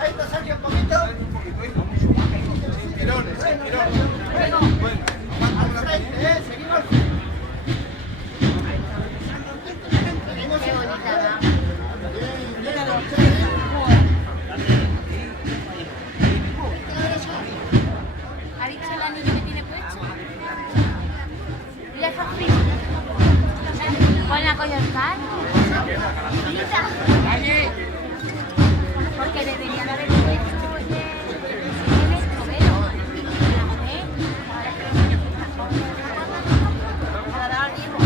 Ahí está, saque un poquito. Tirones, tirones. Bueno, al frente, seguimos. Qué bonita, ¿no? ¿Ha visto el anillo que tiene puesto? Mira esa fría. Pon la collar. Porque deberían haber puesto el escobero. Para dar al mismo.